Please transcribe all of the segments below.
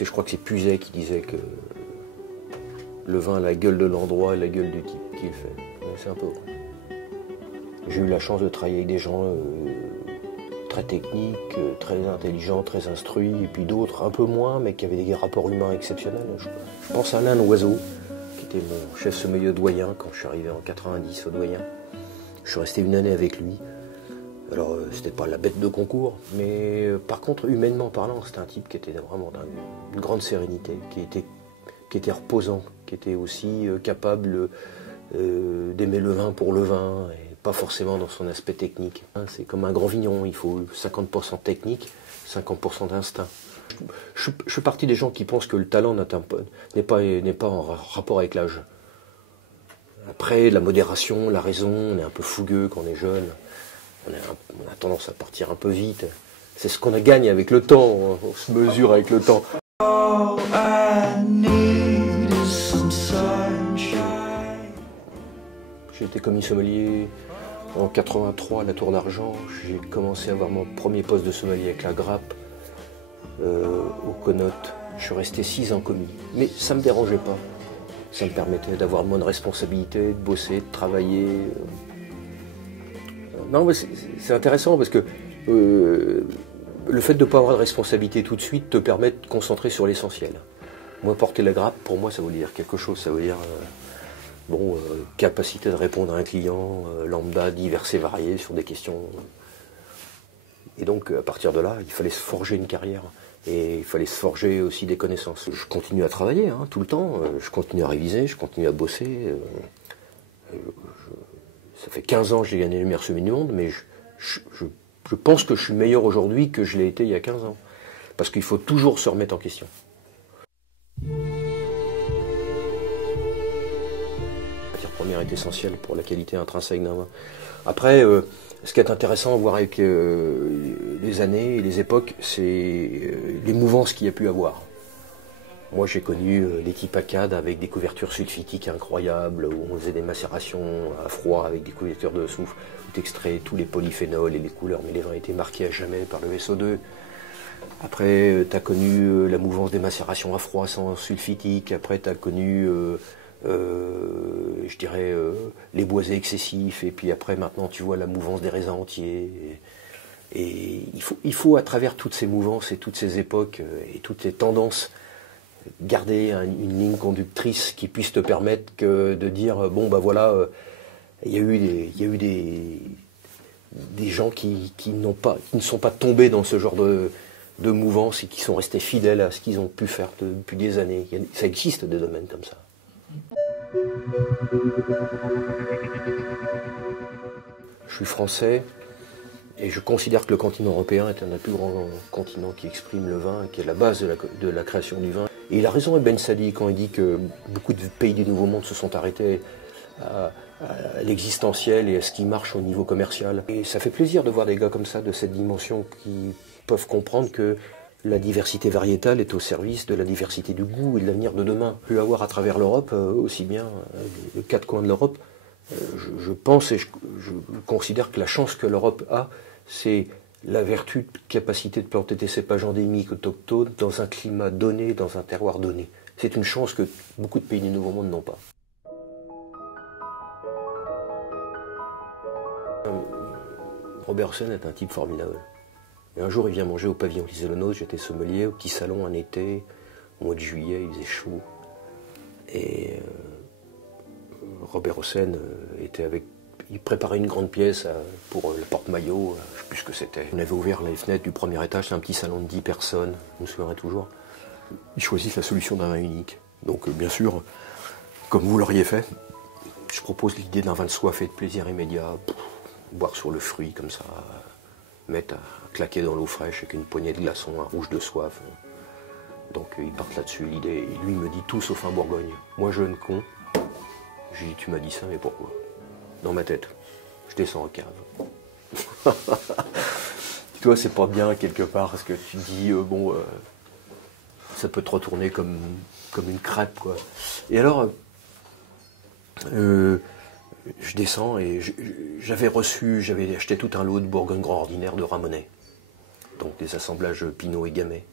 Je crois que c'est Puiset qui disait que le vin a la gueule de l'endroit et la gueule du type qui le fait. C'est un peu vrai. J'ai eu la chance de travailler avec des gens très techniques, très intelligents, très instruits, et puis d'autres un peu moins, mais qui avaient des rapports humains exceptionnels. Je pense à Alain Loiseau, qui était mon chef sommelier doyen quand je suis arrivé en 90 au doyen. Je suis resté une année avec lui. Alors, c'était pas la bête de concours, mais par contre, humainement parlant, c'était un type qui était vraiment d'une grande sérénité, qui était reposant, qui était aussi capable d'aimer le vin pour le vin, et pas forcément dans son aspect technique. C'est comme un grand vigneron, il faut 50% technique, 50% d'instinct. Je suis parti des gens qui pensent que le talent n'est pas en rapport avec l'âge. Après, la modération, la raison, on est un peu fougueux quand on est jeune. On a tendance à partir un peu vite. C'est ce qu'on gagne avec le temps. On se mesure avec le temps. J'ai été commis sommelier en 83 à la Tour d'Argent. J'ai commencé à avoir mon premier poste de sommelier avec la Grappe au Connote. Je suis resté 6 ans commis. Mais ça ne me dérangeait pas. Ça me permettait d'avoir moins de responsabilités, de bosser, de travailler. Non, mais c'est intéressant parce que le fait de ne pas avoir de responsabilité tout de suite te permet de te concentrer sur l'essentiel. Moi, porter la grappe, pour moi, ça veut dire quelque chose. Ça veut dire capacité de répondre à un client lambda, divers et varié sur des questions. Et donc, à partir de là, il fallait se forger une carrière. Et il fallait se forger aussi des connaissances. Je continue à travailler tout le temps. Je continue à réviser, je continue à bosser. Ça fait 15 ans que j'ai gagné le meilleur sommelier du monde, mais je pense que je suis meilleur aujourd'hui que je l'ai été il y a 15 ans. Parce qu'il faut toujours se remettre en question. La matière première est essentielle pour la qualité intrinsèque d'un vin. Après, ce qui est intéressant à voir avec les années et les époques, c'est les mouvances qu'il y a pu avoir. Moi, j'ai connu l'équipe ACAD avec des couvertures sulfitiques incroyables, où on faisait des macérations à froid avec des couvertures de soufre, où tu extrais tous les polyphénols et les couleurs, mais les vins étaient marqués à jamais par le SO2. Après, tu as connu la mouvance des macérations à froid sans sulfitique. Après, tu as connu, je dirais, les boisés excessifs. Et puis après, maintenant, tu vois la mouvance des raisins entiers. Et il faut, à travers toutes ces mouvances et toutes ces époques et toutes ces tendances, garder une ligne conductrice qui puisse te permettre de dire bon bah voilà, il y a eu des gens qui ne sont pas tombés dans ce genre de mouvance et qui sont restés fidèles à ce qu'ils ont pu faire depuis des années. Ça existe des domaines comme ça. Je suis français et je considère que le continent européen est un des plus grands continents qui exprime le vin et qui est la base de la création du vin. Et il a raison Ibn Sadi quand il dit que beaucoup de pays du Nouveau Monde se sont arrêtés à l'existentiel et à ce qui marche au niveau commercial. Et ça fait plaisir de voir des gars comme ça, de cette dimension, qui peuvent comprendre que la diversité variétale est au service de la diversité du goût et de l'avenir de demain. Plus avoir à travers l'Europe, aussi bien les 4 coins de l'Europe, je pense et je considère que la chance que l'Europe a, c'est la vertu de capacité de planter des cépages endémiques autochtones dans un climat donné, dans un terroir donné. C'est une chance que beaucoup de pays du Nouveau Monde n'ont pas. Robert Hossein est un type formidable. Et un jour, il vient manger au pavillon Liselonos, j'étais sommelier, au petit salon un été, au mois de juillet, il faisait chaud. Et Robert Hossein était avec... Il préparait une grande pièce pour le porte-maillot, je ne sais plus ce que c'était. On avait ouvert les fenêtres du premier étage, c'est un petit salon de 10 personnes, je me souviendrai toujours. Ils choisissent la solution d'un vin unique. Donc bien sûr, comme vous l'auriez fait, je propose l'idée d'un vin de soif et de plaisir immédiat. Boire sur le fruit comme ça, mettre à claquer dans l'eau fraîche avec une poignée de glaçons, un rouge de soif. Donc ils partent là-dessus, l'idée. Et lui me dit tout sauf un Bourgogne. Moi jeune con, je lui dis tu m'as dit ça mais pourquoi? Dans ma tête, je descends en cave. Tu vois, c'est pas bien quelque part, parce que tu te dis, ça peut te retourner comme une crêpe, quoi. Et alors, je descends et j'avais acheté tout un lot de Bourgogne Grand Ordinaire de Ramonet. Donc des assemblages Pinot et Gamay.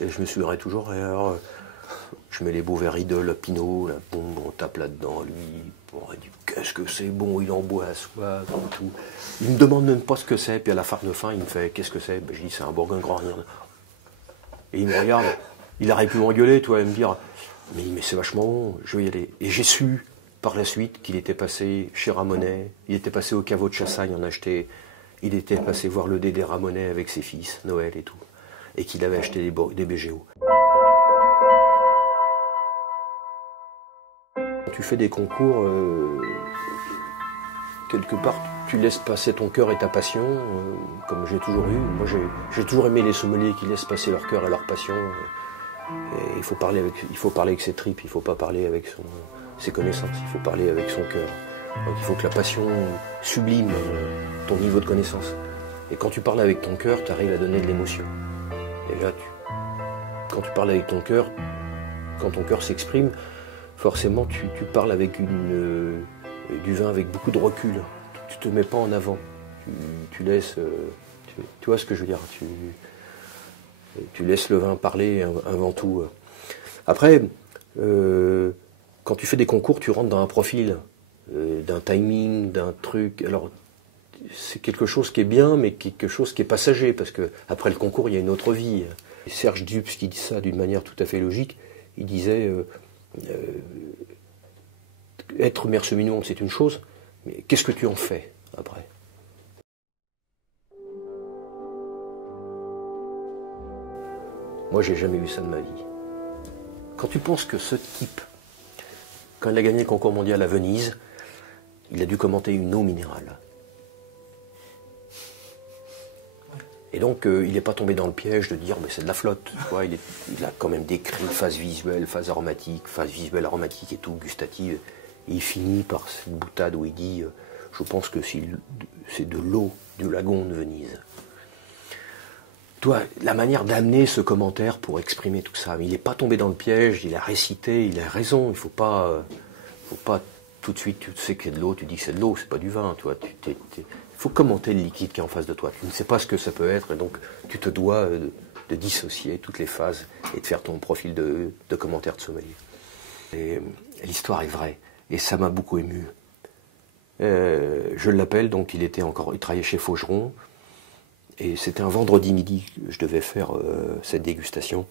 Et je me souviendrai toujours, et alors, je mets les beaux verres Idol, Pinot, là, boum, on tape là-dedans, lui, on dit qu'est-ce que c'est bon, il en boit à soif, tout. Il me demande même pas ce que c'est, puis à la fin de fin, il me fait qu'est-ce que c'est, ben, je dis c'est un Bourgogne Grand Rien. Et il me regarde, il aurait pu m'engueuler, toi, et me dire mais c'est vachement bon, je vais y aller. Et j'ai su par la suite qu'il était passé chez Ramonet, il était passé au caveau de Chassagne en acheter, il était passé voir le Dédé Ramonet avec ses fils, Noël et tout, et qu'il avait acheté des BGO. Quand tu fais des concours, quelque part, tu laisses passer ton cœur et ta passion, comme j'ai toujours eu. Moi, j'ai toujours aimé les sommeliers qui laissent passer leur cœur et leur passion. Et il faut parler avec ses tripes, il ne faut pas parler avec ses connaissances, il faut parler avec son cœur. Donc il faut que la passion sublime ton niveau de connaissance. Et quand tu parles avec ton cœur, tu arrives à donner de l'émotion. Et là, quand tu parles avec ton cœur, quand ton cœur s'exprime, forcément tu parles avec du vin avec beaucoup de recul. Tu te mets pas en avant. Tu laisses... tu vois ce que je veux dire, tu laisses le vin parler avant tout. Après, quand tu fais des concours, tu rentres dans un profil, d'un timing, d'un truc. Alors, c'est quelque chose qui est bien, mais quelque chose qui est passager, parce que après le concours, il y a une autre vie. Et Serge Dupes, qui dit ça d'une manière tout à fait logique, il disait être maire semi-monde, c'est une chose, mais qu'est-ce que tu en fais après ? Moi, j'ai jamais vu ça de ma vie. Quand tu penses que ce type, quand il a gagné le concours mondial à Venise, il a dû commenter une eau minérale. Et donc, il n'est pas tombé dans le piège de dire, mais c'est de la flotte. Tu vois, il a quand même décrit phase visuelle aromatique et tout, gustative. Et il finit par cette boutade où il dit, je pense que c'est de l'eau du lagon de Venise. Toi, la manière d'amener ce commentaire pour exprimer tout ça, mais il n'est pas tombé dans le piège, il a récité, il a raison, il ne faut pas tout de suite, tu sais que c'est de l'eau, tu dis que c'est de l'eau, c'est pas du vin, toi. Il faut commenter le liquide qui est en face de toi, tu ne sais pas ce que ça peut être, et donc tu te dois de dissocier toutes les phases et de faire ton profil de commentaire de sommelier. Et l'histoire est vraie, et ça m'a beaucoup ému. Je l'appelle, donc il travaillait chez Faugeron, et c'était un vendredi midi que je devais faire cette dégustation.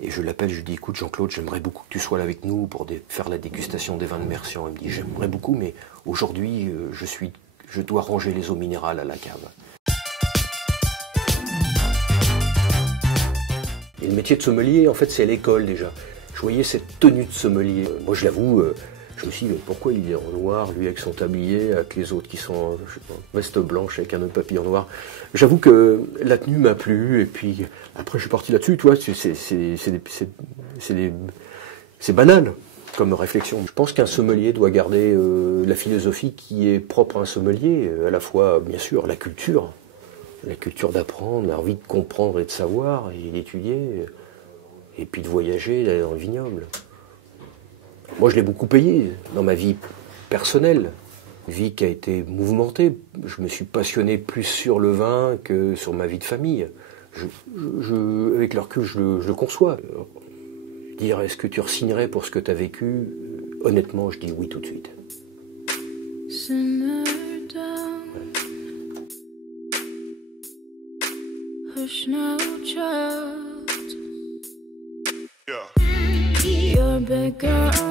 Et je l'appelle, je lui dis, écoute Jean-Claude, j'aimerais beaucoup que tu sois là avec nous pour faire la dégustation des vins de Mercian. Il me dit, j'aimerais beaucoup, mais aujourd'hui, je dois ranger les eaux minérales à la cave. Et le métier de sommelier, en fait, c'est à l'école déjà. Je voyais cette tenue de sommelier. Moi, je l'avoue, je me suis dit, mais pourquoi il est en noir, lui avec son tablier, avec les autres qui sont en veste blanche avec un autre papillon noir. J'avoue que la tenue m'a plu, et puis après je suis parti là-dessus, tu vois, c'est banal comme réflexion. Je pense qu'un sommelier doit garder la philosophie qui est propre à un sommelier, à la fois, bien sûr, la culture d'apprendre, l'envie de comprendre et de savoir, et d'étudier, et puis de voyager, d'aller dans le vignoble. Moi, je l'ai beaucoup payé dans ma vie personnelle. Une vie qui a été mouvementée. Je me suis passionné plus sur le vin que sur ma vie de famille. Avec le recul, je le conçois. Dire, est-ce que tu re-signerais pour ce que tu as vécu ? Honnêtement, je dis oui tout de suite. You're bigger.